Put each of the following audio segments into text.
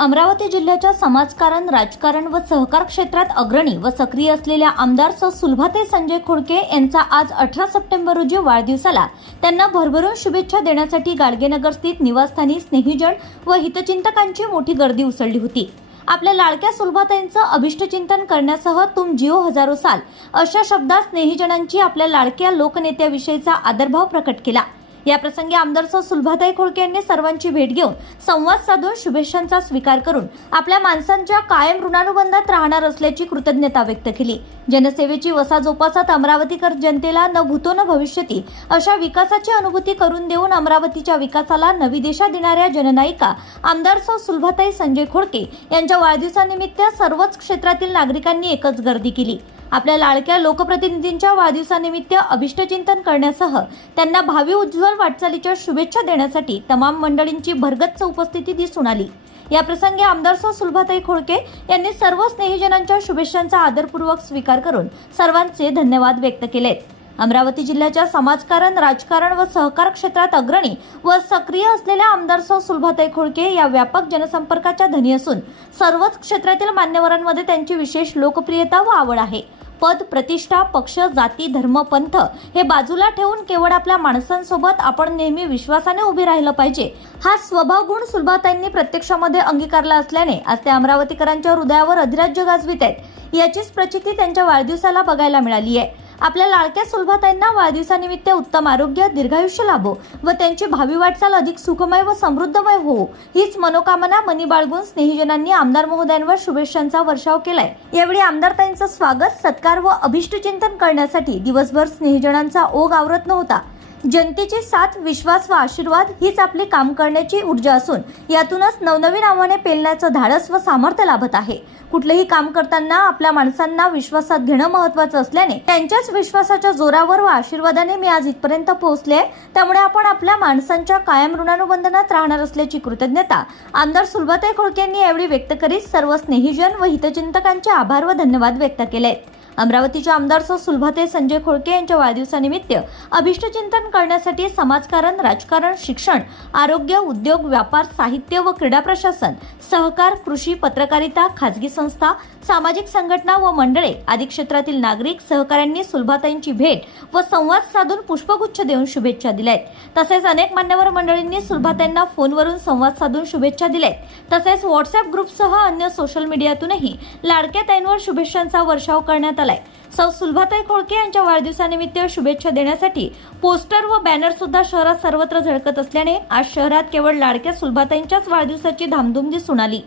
अमरावती जिल्ह्याच्या समाजकारण राजकारण व सहकार क्षेत्रात अग्रणी व सक्रिय असलेल्या आमदार सौ सुलभाते संजय खोडके यांचा आज अठरा सप्टेंबर रोजी वाढदिवसाला त्यांना भरभरून शुभेच्छा देण्यासाठी गाडगेनगर स्थित निवासस्थानी स्नेहीजन व हितचिंतकांची मोठी गर्दी उसळली होती. आपल्या लाडक्या सुलभाताईंचं अभिष्टचिंतन करण्यासह तुम जिओ हजारो साल अशा शब्दात स्नेहीजनांची आपल्या लाडक्या लोकनेत्याविषयीचा आदरभाव प्रकट केला. याप्रसंगी आमदार सौ सुलभाताई खोडके यांनी सर्वांची भेट घेऊन संवाद साधून शुभेच्छांचा स्वीकार करून आपल्या माणसांच्या कायम ऋणानुबंधात राहणार असल्याची कृतज्ञता व्यक्त केली. जनसेवेची वसा जोपासत अमरावतीकर जनतेला न भूतो न भविष्यती अशा विकासाची अनुभूती करून देऊन अमरावतीच्या विकासाला नवी दिशा देणाऱ्या जननायिका आमदार सौ सुलभाताई संजय खोडके यांच्या वाढदिवसानिमित्त सर्वच क्षेत्रातील नागरिकांनी एकच गर्दी केली. आपल्या लाडक्या लोकप्रतिनिधींच्या वाढदिवसानिमित्त अभिष्टचिंतन करण्यासह त्यांना भावी उज्ज्वल वाटचालीच्या शुभेच्छा देण्यासाठी तमाम मंडळींची भरगच्च उपस्थिती दिसून आली. या प्रसंगी आमदार सौ सुलभाताई खोडके यांनी सर्व स्नेहीजनांच्या शुभेच्छांचा आदरपूर्वक स्वीकार करून सर्वांचे धन्यवाद व्यक्त केलेत. अमरावती जिल्ह्याच्या समाजकारण राजकारण व सहकार क्षेत्रात अग्रणी व सक्रिय असलेल्या आमदार सौ सुलभाताई खोडके या व्यापक जनसंपर्काच्या धनी असून सर्वच क्षेत्रातील मान्यवरांमध्ये त्यांची विशेष लोकप्रियता व आवड आहे. पद प्रतिष्ठा पक्ष जाती धर्म पंथ हे बाजूला ठेवून केवळ आपल्या माणसांसोबत आपण नेहमी विश्वासाने उभे राहिलं पाहिजे. हा स्वभाव गुण सुलभाताईंनी प्रत्यक्षामध्ये अंगीकारला असल्याने आज ते अमरावतीकरांच्या हृदयावर अधिराज्य गाजवित आहेत. याचीच प्रचिती त्यांच्या वाढदिवसाला बघायला मिळाली आहे. आपल्या लाडक्या सुलभाताईंना वाढदिवसानिमित्त उत्तम आरोग्य दीर्घायुष्य लाभो व त्यांची भावी वाटचाल अधिक सुखमय व समृद्धमय हो. हीच मनोकामना मनी बाळगून स्नेहीजनांनी आमदार महोदयांवर शुभेच्छांचा वर्षाव केलाय. यावेळी आमदारताईंचं स्वागत सत्कार व अभिष्टचिंतन करण्यासाठी दिवसभर स्नेहीजनांचा ओघ आवरत नव्हता. जनतेचे साथ विश्वास व आशीर्वाद हीच आपली काम करण्याची ऊर्जा असून यातूनच नवनवीन आव्हाने पेलण्याचं धाडस व सामर्थ्य लाभत आहे. कुठलेही काम करताना आपल्या माणसांना विश्वासात घेणं महत्वाचं असल्याने त्यांच्याच विश्वासाच्या जोरावर व आशीर्वादाने मी आज इथपर्यंत पोहोचले त्यामुळे आपण आपल्या माणसांच्या कायम ऋणानुबंधनात राहणार असल्याची कृतज्ञता आमदार सुलभाताई खोडके यांनी यावेळी व्यक्त करीत सर्व स्नेहीजन व हितचिंतकांचे आभार व धन्यवाद व्यक्त केले अमरावतीच्या आमदार सौ सुलभाते संजय खोळके यांच्या वाढदिवसानिमित्त अभिष्टचिंतन करण्यासाठी समाजकारण राजकारण शिक्षण आरोग्य उद्योग व्यापार साहित्य व क्रीडा प्रशासन सहकार कृषी पत्रकारिता खाजगी संस्था सामाजिक संघटना व मंडळे आदी क्षेत्रातील नागरिक सहकाऱ्यांनी सुलभाताईंची भेट व संवाद साधून पुष्पगुच्छ देऊन शुभेच्छा दिल्या आहेत तसेच अनेक मान्यवर मंडळींनी सुलभाताईंना फोनवरून संवाद साधून शुभेच्छा दिल्या आहेत तसेच व्हॉट्सअप ग्रुपसह अन्य सोशल मीडियातूनही लाडक्या ताईंवर शुभेच्छांचा वर्षाव करण्यात आलाय. सौ सुलभाताई खोळके यांच्या वाढदिवसानिमित्त शुभेच्छा देण्यासाठी पोस्टर व बॅनर सुद्धा शहरात सर्वत्र झळकत असल्याने आज शहरात केवळ लाडक्या सुलभाताईंच्याच वाढदिवसाची धामधूम दिसून आली.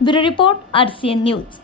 Bureau report RCN news.